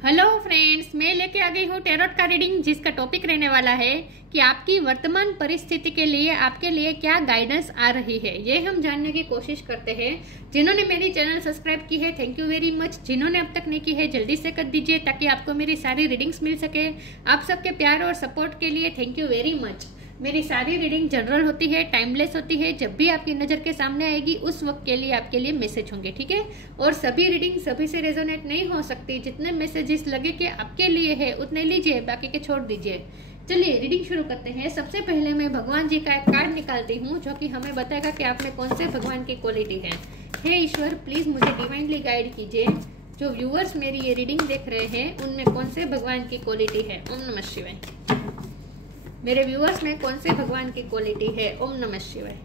Hello friends, मैं लेके आ गई हूँ टैरोट का रीडिंग, जिसका टॉपिक रहने वाला है कि आपकी वर्तमान परिस्थिति के लिए आपके लिए क्या गाइडेंस आ रही है। ये हम जानने की कोशिश करते हैं। जिन्होंने मेरी चैनल सब्सक्राइब की है, थैंक यू वेरी मच। जिन्होंने अब तक नहीं की है, जल्दी से कर दीजिए ताकि आपको मेरी सारी रीडिंग्स मिल सके। आप सबके प्यार और सपोर्ट के लिए थैंक यू वेरी मच। मेरी सारी रीडिंग जनरल होती है, टाइमलेस होती है। जब भी आपकी नज़र के सामने आएगी उस वक्त के लिए आपके लिए मैसेज होंगे, ठीक है। और सभी रीडिंग सभी से रेजोनेट नहीं हो सकती। जितने मैसेजेस लगे कि आपके लिए है उतने लीजिए, बाकी के छोड़ दीजिए। चलिए रीडिंग शुरू करते हैं। सबसे पहले मैं भगवान जी का एक कार्ड निकालती हूँ जो कि हमें बताएगा कि आप में कौन से भगवान की क्वालिटी है। हे ईश्वर, प्लीज मुझे डिवाइनली गाइड कीजिए। जो व्यूअर्स मेरी ये रीडिंग देख रहे हैं उनमें कौन से भगवान की क्वालिटी है। ओम नमः शिवाय। मेरे व्यूअर्स में कौन से भगवान की क्वालिटी है। ओम नमः शिवाय।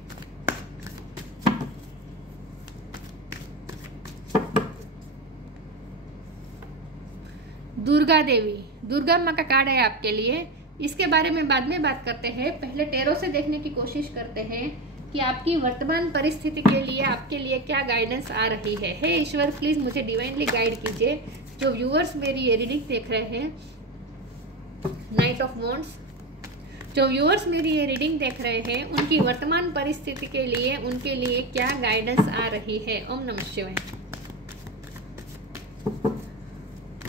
दुर्गा देवी, दुर्गा माँ का कार्ड है आपके लिए। इसके बारे में बाद में बात करते हैं। पहले टैरो से देखने की कोशिश करते हैं कि आपकी वर्तमान परिस्थिति के लिए आपके लिए क्या गाइडेंस आ रही है। हे ईश्वर, प्लीज मुझे डिवाइनली गाइड कीजिए। जो व्यूअर्स मेरी ये रीडिंग देख रहे हैं, नाइट ऑफ वॉन्ड्स, जो व्यूअर्स मेरी ये रीडिंग देख रहे हैं उनकी वर्तमान परिस्थिति के लिए उनके लिए क्या गाइडेंस आ रही है। ओम नमः शिवाय।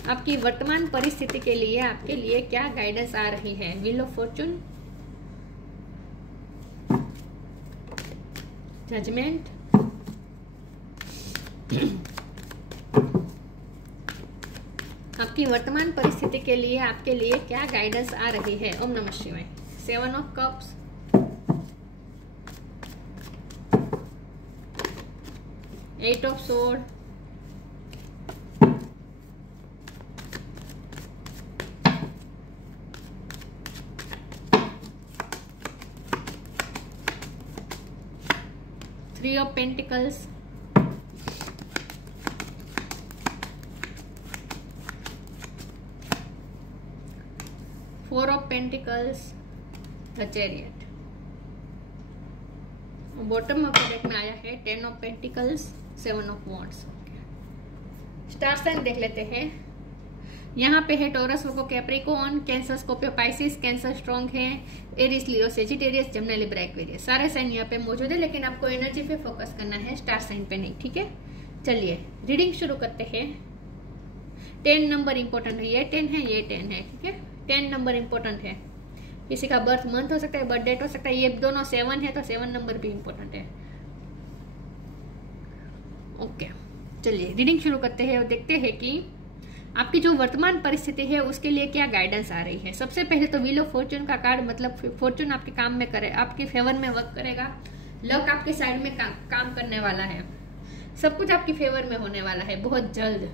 आपकी वर्तमान परिस्थिति के लिए आपके लिए क्या गाइडेंस आ रही है। व्हील ऑफ फॉर्चून, जजमेंट, आपकी वर्तमान परिस्थिति के लिए आपके लिए क्या गाइडेंस आ रही है। ओम नमः शिवाय। 7 of cups, eight of sword, three of pentacles, four of pentacles, the chariot. Bottom of the deck में आया है 10 of pentacles, 7 of wands. Star sign देख लेते हैं। यहाँ पे है Taurus, Virgo, Capricorn, Cancer, Scorpio, Pisces. Cancer strong है, Aries, Leo, Sagittarius, Gemini, Libra, Aquarius. सारे साइन यहाँ पे मौजूद है, लेकिन आपको एनर्जी पे फोकस करना है, स्टार साइन पे नहीं, ठीक है। चलिए रीडिंग शुरू करते हैं। 10 नंबर इंपॉर्टेंट है। ये 10 है, ये 10 है, ठीक है। 10 नंबर इंपॉर्टेंट है। किसी का बर्थ मंथ हो सकता है, बर्थ डेट हो सकता है। ये दोनों 7 है तो 7 नंबर भी इंपॉर्टेंट है। ओके, चलिए रीडिंग शुरू करते हैं और देखते हैं कि आपकी जो वर्तमान परिस्थिति है उसके लिए क्या गाइडेंस आ रही है। सबसे पहले तो व्हील ऑफ फॉर्चून का कार्ड, मतलब फॉर्चून आपके काम में करे, आपके फेवर में वर्क करेगा। लक आपके साइड में काम करने वाला है। सब कुछ आपकी फेवर में होने वाला है बहुत जल्द।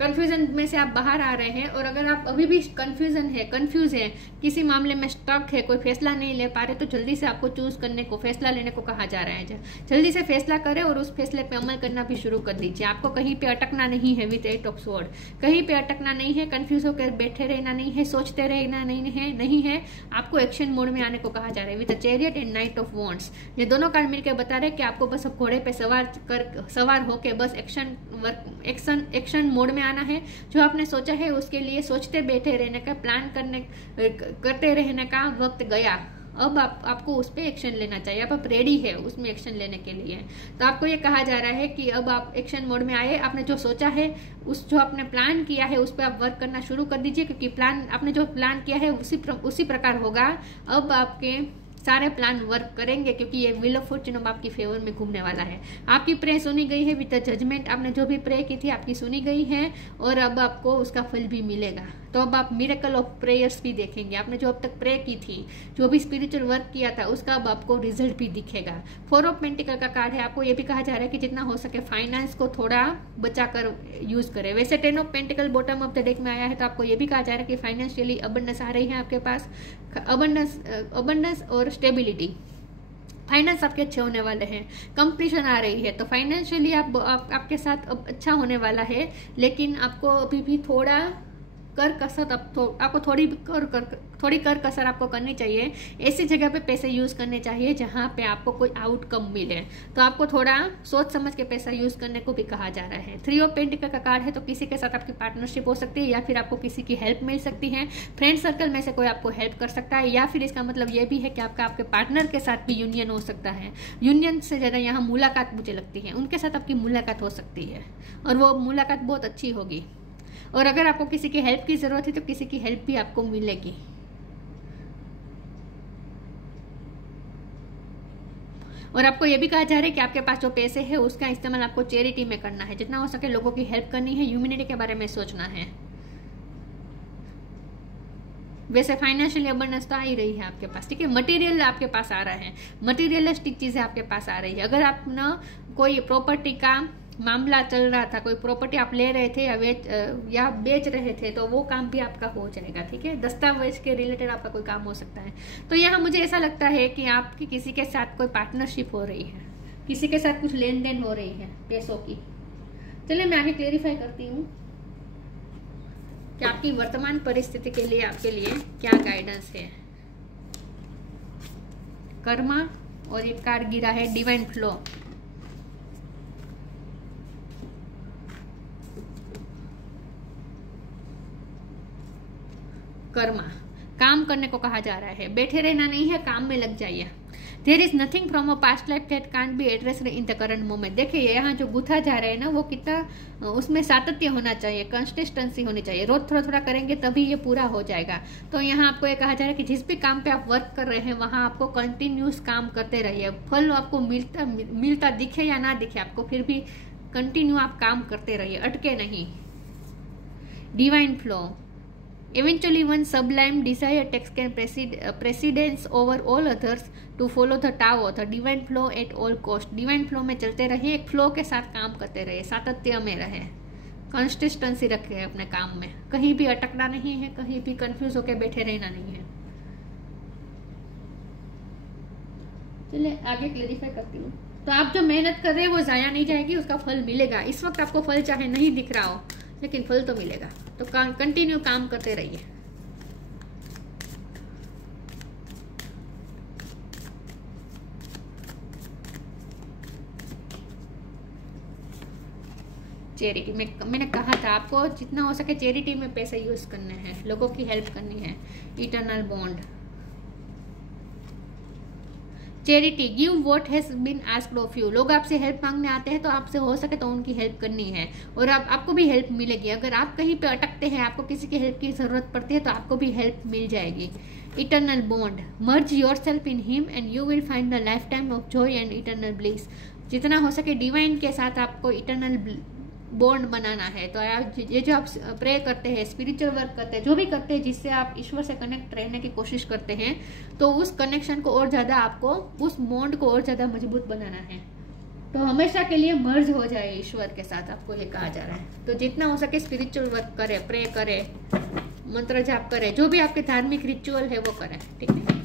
कंफ्यूजन में से आप बाहर आ रहे हैं, और अगर आप अभी भी कंफ्यूज है, किसी मामले में स्टक है, कोई फैसला नहीं ले पा रहे, तो जल्दी से आपको चूज करने को, फैसला लेने को कहा जा रहा है। जल्दी से फैसला करें और उस फैसले पे अमल करना भी शुरू कर दीजिए। आपको कहीं पे अटकना नहीं है। विद 8 ऑफ स्वॉर्ड, कहीं पे अटकना नहीं है, कंफ्यूज होकर बैठे रहना नहीं है, सोचते रहना नहीं है। आपको एक्शन मोड में आने को कहा जा रहा है। With chariot and night of wands, ये दोनों कार्ड मिलकर बता रहे हैं कि आपको बस अब घोड़े पे सवार होकर बस एक्शन मोड में आना है। जो आपने सोचा है उसके लिए सोचते बैठे रहने का, प्लान करते रहने का वक्त गया। अब आपको उस पर एक्शन लेना चाहिए। अब आप रेडी है उसमें एक्शन लेने के लिए। तो आपको ये कहा जा रहा है कि अब आप एक्शन मोड में आए। आपने जो सोचा है, जो आपने प्लान किया है उस पर आप वर्क करना शुरू कर दीजिए, क्योंकि आपने जो प्लान किया है उसी प्रकार होगा। अब आपके सारे प्लान वर्क करेंगे, क्योंकि ये व्हील ऑफ फॉर्चून अब आपकी फेवर में घूमने वाला है। आपकी प्रे सुनी गई है। विद द जजमेंट, आपने जो भी प्रे की थी आपकी सुनी गई है, और अब आपको उसका फल भी मिलेगा। तो अब आप मिरेकल ऑफ प्रेयर्स भी देखेंगे। आपने जो अब तक प्रे की थी, जो भी स्पिरिचुअल वर्क किया था, उसका अब आपको रिजल्ट भी दिखेगा। 4 ऑफ पेंटिकल का कार्ड है। आपको ये भी कहा जा रहा है कि जितना हो सके फाइनेंस को थोड़ा बचा कर यूज करें। वैसे 10 of pentacle bottom of the deck में आया है, तो आपको ये भी कहा जा रहा है कि फाइनेंशियली अबंडेंस आ रही है आपके पास। अबंडेंस और स्टेबिलिटी, फाइनेंस आपके अच्छे होने वाले हैं। कंपटीशन आ रही है, तो फाइनेंशियली आपके साथ अब अच्छा होने वाला है, लेकिन आपको अभी भी थोड़ा कर कसर आपको थोड़ी कर कसर आपको करनी चाहिए। ऐसी जगह पे पैसे यूज करने चाहिए जहां पे आपको कोई आउटकम मिले। तो आपको थोड़ा सोच समझ के पैसा यूज करने को भी कहा जा रहा है। 3 ऑफ पेंटिकल का कार्ड है, तो किसी के साथ आपकी पार्टनरशिप हो सकती है या फिर आपको किसी की हेल्प मिल सकती है। फ्रेंड सर्कल में से कोई आपको हेल्प कर सकता है, या फिर इसका मतलब ये भी है कि आपके पार्टनर के साथ भी यूनियन हो सकता है। यूनियन से ज्यादा यहाँ मुलाकात मुझे लगती है, उनके साथ आपकी मुलाकात हो सकती है और वो मुलाकात बहुत अच्छी होगी। और अगर आपको किसी की हेल्प की जरूरत है तो किसी की हेल्प भी आपको मिलेगी। और आपको ये भी कहा जा रहा है कि आपके पास जो पैसे है उसका इस्तेमाल आपको चैरिटी में करना है, जितना हो सके लोगों की हेल्प करनी है, ह्यूमैनिटी के बारे में सोचना है। वैसे फाइनेंशियल अबंडेंस तो आ ही रही है आपके पास, ठीक है। मटेरियल आपके पास आ रहा है, मटेरियलिस्टिक चीजें आपके पास आ रही है। अगर आप ना कोई प्रॉपर्टी का मामला चल रहा था, कोई प्रॉपर्टी आप ले रहे थे या बेच रहे थे, तो वो काम भी आपका हो जाएगा, ठीक है। दस्तावेज के रिलेटेड आपका कोई काम हो सकता है। तो यहाँ मुझे ऐसा लगता है कि आपकी किसी के साथ कोई पार्टनरशिप हो रही है, किसी के साथ कुछ लेन देन हो रही है पैसों की। चलिए मैं आगे क्लेरिफाई करती हूँ कि आपकी वर्तमान परिस्थिति के लिए आपके लिए क्या गाइडेंस है। कर्मा और एक कार्ड गिरा है डिवाइन फ्लो। कर्मा, काम करने को कहा जा रहा है, बैठे रहना नहीं है, काम में लग जाइए। There is nothing from a past life that can't be addressed in the current moment. देखिए यहाँ जो गुथा जा रहा है ना, वो कितना उसमें सातत्य होना चाहिए, कंसिस्टेंसी होनी चाहिए। रोज थोड़ा थोड़ा करेंगे तभी ये पूरा हो जाएगा। तो यहाँ आपको ये कहा जा रहा है कि जिस भी काम पे आप वर्क कर रहे हैं वहां आपको कंटिन्यूस काम करते रहिए। फल आपको मिलता दिखे या ना दिखे, आपको फिर भी कंटिन्यू आप काम करते रहिए, अटके नहीं। Divine flow, eventually one sublime desire takes precedence over all others to follow the Tao, the divine flow at all cost। Divine flow में चलते रहिए, एक फ्लो के साथ काम करते रहिए, सातत्य में रहे, कंसिस्टेंसी रखे अपने काम में, कहीं भी अटकना नहीं है, कहीं भी कंफ्यूज होकर बैठे रहना नहीं है। चलिए आगे क्लेरिफाई करती हूँ। तो आप जो मेहनत कर रहे हैं वो जाया नहीं जाएगी, उसका फल मिलेगा। इस वक्त आपको फल चाहे नहीं दिख रहा हो, लेकिन फल तो मिलेगा। तो कंटिन्यू काम करते रहिए। चैरिटी में मैंने कहा था आपको जितना हो सके चैरिटी में पैसे यूज करने हैं, लोगों की हेल्प करनी है। Eternal bond, charity, give what has been asked of you. लोग आपसे हेल्प मांगने आते हैं तो आपसे हो सके तो उनकी हेल्प करनी है और आपको भी हेल्प मिलेगी। अगर आप कहीं पे अटकते हैं, आपको किसी की हेल्प की जरूरत पड़ती है, तो आपको भी हेल्प मिल जाएगी। Eternal bond, merge yourself in him and you will find the life time of Joy and eternal bliss. जितना हो सके डिवाइन के साथ आपको इटर्नल बॉन्ड बनाना है। तो ये जो आप प्रे करते हैं, स्पिरिचुअल वर्क करते हैं, जो भी करते हैं जिससे आप ईश्वर से कनेक्ट रहने की कोशिश करते हैं, तो उस कनेक्शन को और ज्यादा आपको, उस बॉन्ड को और ज्यादा मजबूत बनाना है। तो हमेशा के लिए मर्ज हो जाए ईश्वर के साथ, आपको ये कहा जा रहा है। तो जितना हो सके स्पिरिचुअल वर्क करे, प्रे करे, मंत्र जाप करे, जो भी आपके धार्मिक रिचुअल है वो करें, ठीक है।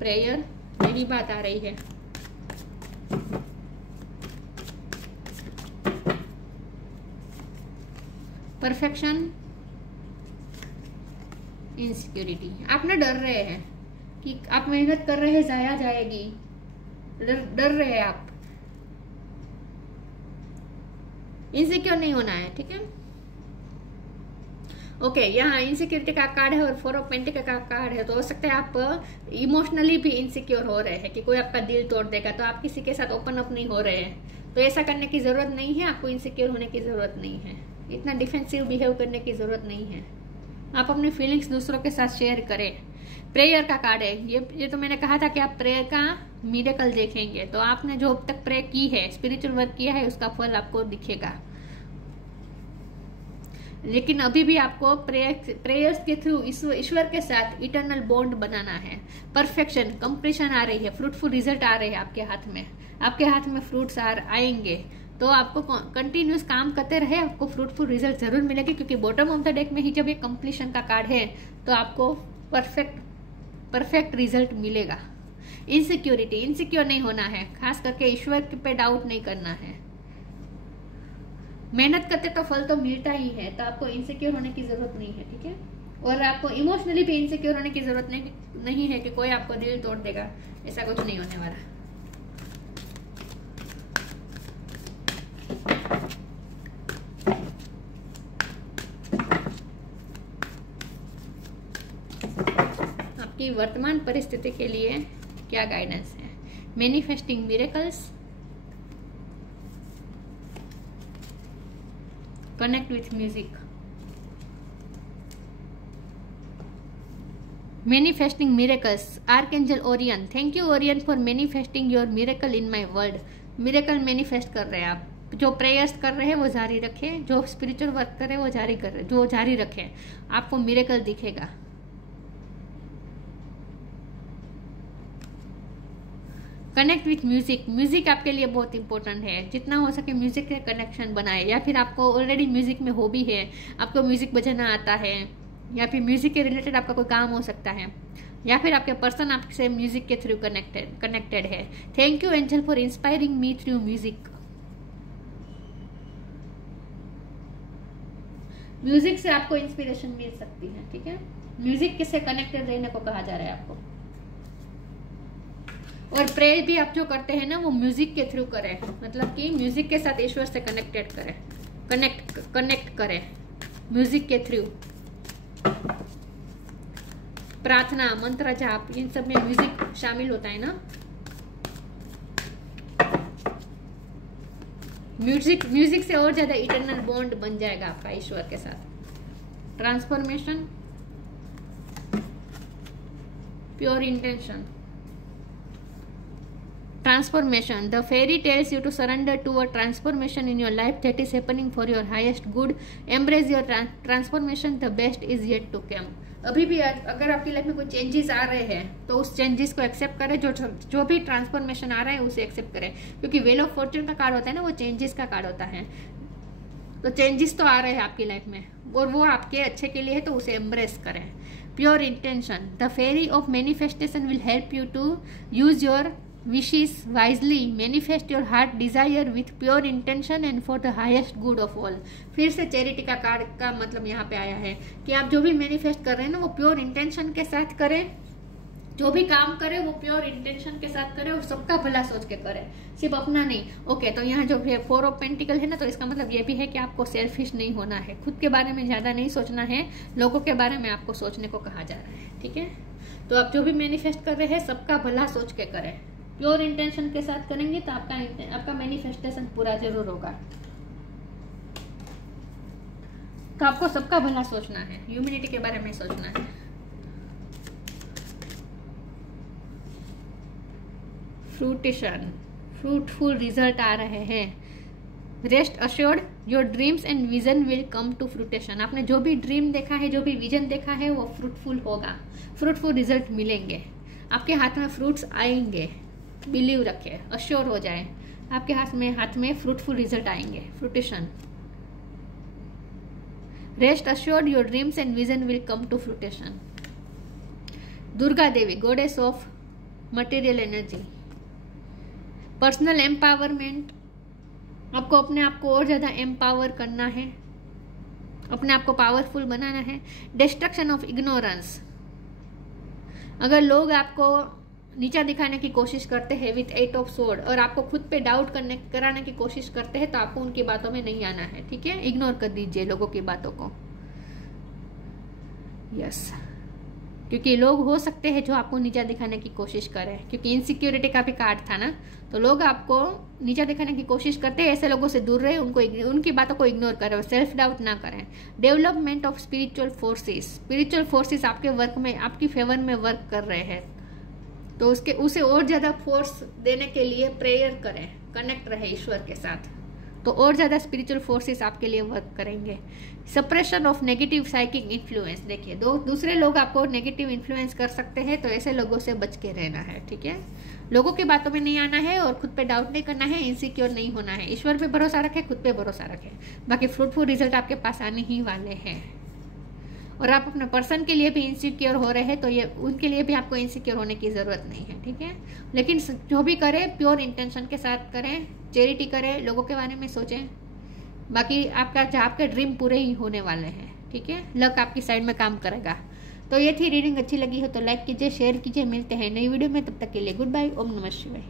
प्रेयर, यही बात आ रही है। परफेक्शन, इनसिक्योरिटी, आप ना डर रहे हैं कि आप मेहनत कर रहे हैं जाया जाएगी, डर रहे हैं आप, इनसिक्योर नहीं होना है, ठीक है। ओके, यहाँ इनसिक्योरिटी का कार्ड है और 4 ऑफ पेंटिकल का कार्ड है। तो हो सकता है आप इमोशनली भी इनसिक्योर हो रहे हैं कि कोई आपका दिल तोड़ देगा, तो आप किसी के साथ ओपन अप नहीं हो रहे हैं। तो ऐसा करने की जरूरत नहीं है, आपको इनसिक्योर होने की जरूरत नहीं है, इतना डिफेंसिव बिहेव करने की जरूरत नहीं है। आप अपनी फीलिंग्स दूसरों के साथ शेयर करें। प्रेयर का कार्ड है, ये तो मैंने कहा था कि आप प्रेयर का मिरेकल देखेंगे। तो आपने जो अब तक प्रे की है, स्पिरिचुअल वर्क किया है, उसका फल आपको दिखेगा। लेकिन अभी भी आपको प्रेयर्स के थ्रू ईश्वर के साथ इटर्नल बॉन्ड बनाना है। परफेक्शन, कंप्लीशन आ रही है, फ्रूटफुल रिजल्ट आ रहे हैं आपके हाथ में, आपके हाथ में फ्रूट्स आएंगे। तो आपको कंटिन्यूस काम करते रहे, आपको फ्रूटफुल रिजल्ट जरूर मिलेगी। क्योंकि बॉटम ऑफ द डेक में ही जब ये कंप्लीशन का कार्ड है, तो आपको परफेक्ट रिजल्ट मिलेगा। इनसिक्योरिटी, इनसिक्योर नहीं होना है, खास करके ईश्वर पे डाउट नहीं करना है। मेहनत करते तो फल तो मिलता ही है, तो आपको इनसिक्योर होने की जरूरत नहीं है, ठीक है। और आपको इमोशनली भी इनसिक्योर होने की जरूरत नहीं है कि कोई आपको दिल तोड़ देगा, ऐसा कुछ नहीं होने वाला। आपकी वर्तमान परिस्थिति के लिए क्या गाइडेंस है? Manifesting miracles, connect with music, manifesting miracles, archangel Orion. Thank you Orion for manifesting your miracle in my world. Miracle manifest कर रहे हैं आप, जो प्रेयर्स कर रहे हैं वो जारी रखें, जो स्पिरिचुअल वर्क कर रहे हैं वो जारी रखें, आपको मिरेकल दिखेगा। कनेक्ट विथ म्यूजिक, म्यूजिक आपके लिए बहुत इंपॉर्टेंट है, जितना हो सके म्यूजिक के कनेक्शन बनाए, या फिर आपको ऑलरेडी म्यूजिक में हॉबी है, आपको म्यूजिक बजाना आता है, या फिर म्यूजिक के रिलेटेड आपका कोई काम हो सकता है, या फिर आपके पर्सन आपसे म्यूजिक के थ्रू कनेक्टेड है। Thank you angel for inspiring me through music. Music से आपको इंस्पिरेशन मिल सकती है, ठीक है। म्यूजिक से कनेक्टेड रहने को कहा जा रहा है आपको। और प्रेयर भी आप जो करते हैं ना वो म्यूजिक के थ्रू करें, मतलब कि म्यूजिक के साथ ईश्वर से कनेक्ट करें म्यूजिक के थ्रू। प्रार्थना, मंत्र जाप, इन सब में म्यूजिक शामिल होता है ना। म्यूजिक से और ज्यादा इटर्नल बॉन्ड बन जाएगा आपका ईश्वर के साथ। Transformation, pure intention. Transformation. The fairy tells you to surrender to a transformation in your life that is happening for your highest good. Embrace your transformation. The best is yet to come. अभी भी अगर आपकी life में कोई changes आ रहे हैं तो उस चेंजेस को एक्सेप्ट करें, जो भी ट्रांसफॉर्मेशन आ रहा है उसे एक्सेप्ट करें, क्योंकि व्हील ऑफ फॉर्च्यून का कार्ड होता है ना, वो चेंजेस का कार्ड होता है। तो चेंजेस तो आ रहे हैं आपकी लाइफ में और वो आपके अच्छे के लिए है, तो उसे एम्ब्रेस करें। Pure intention. The fairy of manifestation will help you to use your wishes wisely, manifest your heart desire with pure intention and for the highest good of all। फिर से चैरिटी का कार्ड का मतलब यहाँ पे आया है कि आप जो भी मैनिफेस्ट कर रहे हैं ना वो प्योर इंटेंशन के साथ करें, जो भी काम करें वो प्योर इंटेंशन के साथ करें और सबका भला सोच के करें, सिर्फ अपना नहीं। ओके, तो यहाँ जो 4 ऑफ पेंटिकल है ना, तो इसका मतलब ये भी है कि आपको सेल्फिश नहीं होना है, खुद के बारे में ज्यादा नहीं सोचना है, लोगों के बारे में आपको सोचने को कहा जा रहा है, ठीक है। तो आप जो भी मैनिफेस्ट कर रहे हैं सबका भला सोच के करें, प्योर इंटेंशन के साथ करेंगे तो आपका मैनिफेस्टेशन पूरा जरूर होगा। तो आपको सबका भला सोचना है, ह्यूमैनिटी के बारे में सोचना है। फ्रूटिशन, फ्रूटफुल रिजल्ट आ रहे हैं। Rest assured, your dreams and vision will come to fruition. आपने जो भी ड्रीम देखा है, जो भी विजन देखा है, वो फ्रूटफुल होगा, फ्रूटफुल रिजल्ट मिलेंगे, आपके हाथ में फ्रूट्स आएंगे। बिलीव रखे, अश्योर हो जाए, आपके हाथ में फ्रूटफुल रिजल्ट आएंगे। Fruition. Rest assured, your dreams and vision will come to fruition. Durga Devi, goddess of material energy. Personal empowerment, आपको अपने आप को और ज्यादा एम्पावर करना है, अपने आप को पावरफुल बनाना है। डिस्ट्रक्शन ऑफ इग्नोरेंस, अगर लोग आपको नीचा दिखाने की कोशिश करते हैं विथ 8 ऑफ स्वॉर्ड और आपको खुद पे डाउट कराने की कोशिश करते हैं, तो आपको उनकी बातों में नहीं आना है, ठीक है। इग्नोर कर दीजिए लोगों की बातों को। यस, क्योंकि लोग हो सकते हैं जो आपको नीचा दिखाने की कोशिश करें, क्योंकि इनसिक्योरिटी का भी कार्ड था ना, तो लोग आपको नीचा दिखाने की कोशिश करते हैं। ऐसे लोगों से दूर रहे, उनकी बातों को इग्नोर करें, सेल्फ डाउट ना करें। Development of spiritual forces, spiritual forces आपके वर्क में, आपकी फेवर में वर्क कर रहे हैं, तो उसे और ज्यादा फोर्स देने के लिए प्रेयर करें, कनेक्ट रहे ईश्वर के साथ, तो और ज्यादा स्पिरिचुअल फोर्सेस आपके लिए वर्क करेंगे। Suppression of negative psychic influence, देखिए दूसरे लोग आपको नेगेटिव इन्फ्लुएंस कर सकते हैं, तो ऐसे लोगों से बच के रहना है, ठीक है। लोगों की बातों में नहीं आना है और खुद पे डाउट नहीं करना है, इनसिक्योर नहीं होना है। ईश्वर पे भरोसा रखें, खुद पे भरोसा रखें, बाकी फ्रूटफुल रिजल्ट आपके पास आने ही वाले हैं। और आप अपने पर्सन के लिए भी इनसिक्योर हो रहे हैं तो ये उनके लिए भी आपको इनसिक्योर होने की ज़रूरत नहीं है, ठीक है। लेकिन जो भी करें प्योर इंटेंशन के साथ करें, चैरिटी करें, लोगों के बारे में सोचें। बाकी आपके ड्रीम पूरे ही होने वाले हैं, ठीक है। लक आपकी साइड में काम करेगा। तो ये थी रीडिंग। अच्छी लगी हो तो लाइक कीजिए, शेयर कीजिए। मिलते हैं नई वीडियो में, तब तक के लिए गुड बाय। ओम नमः शिवाय।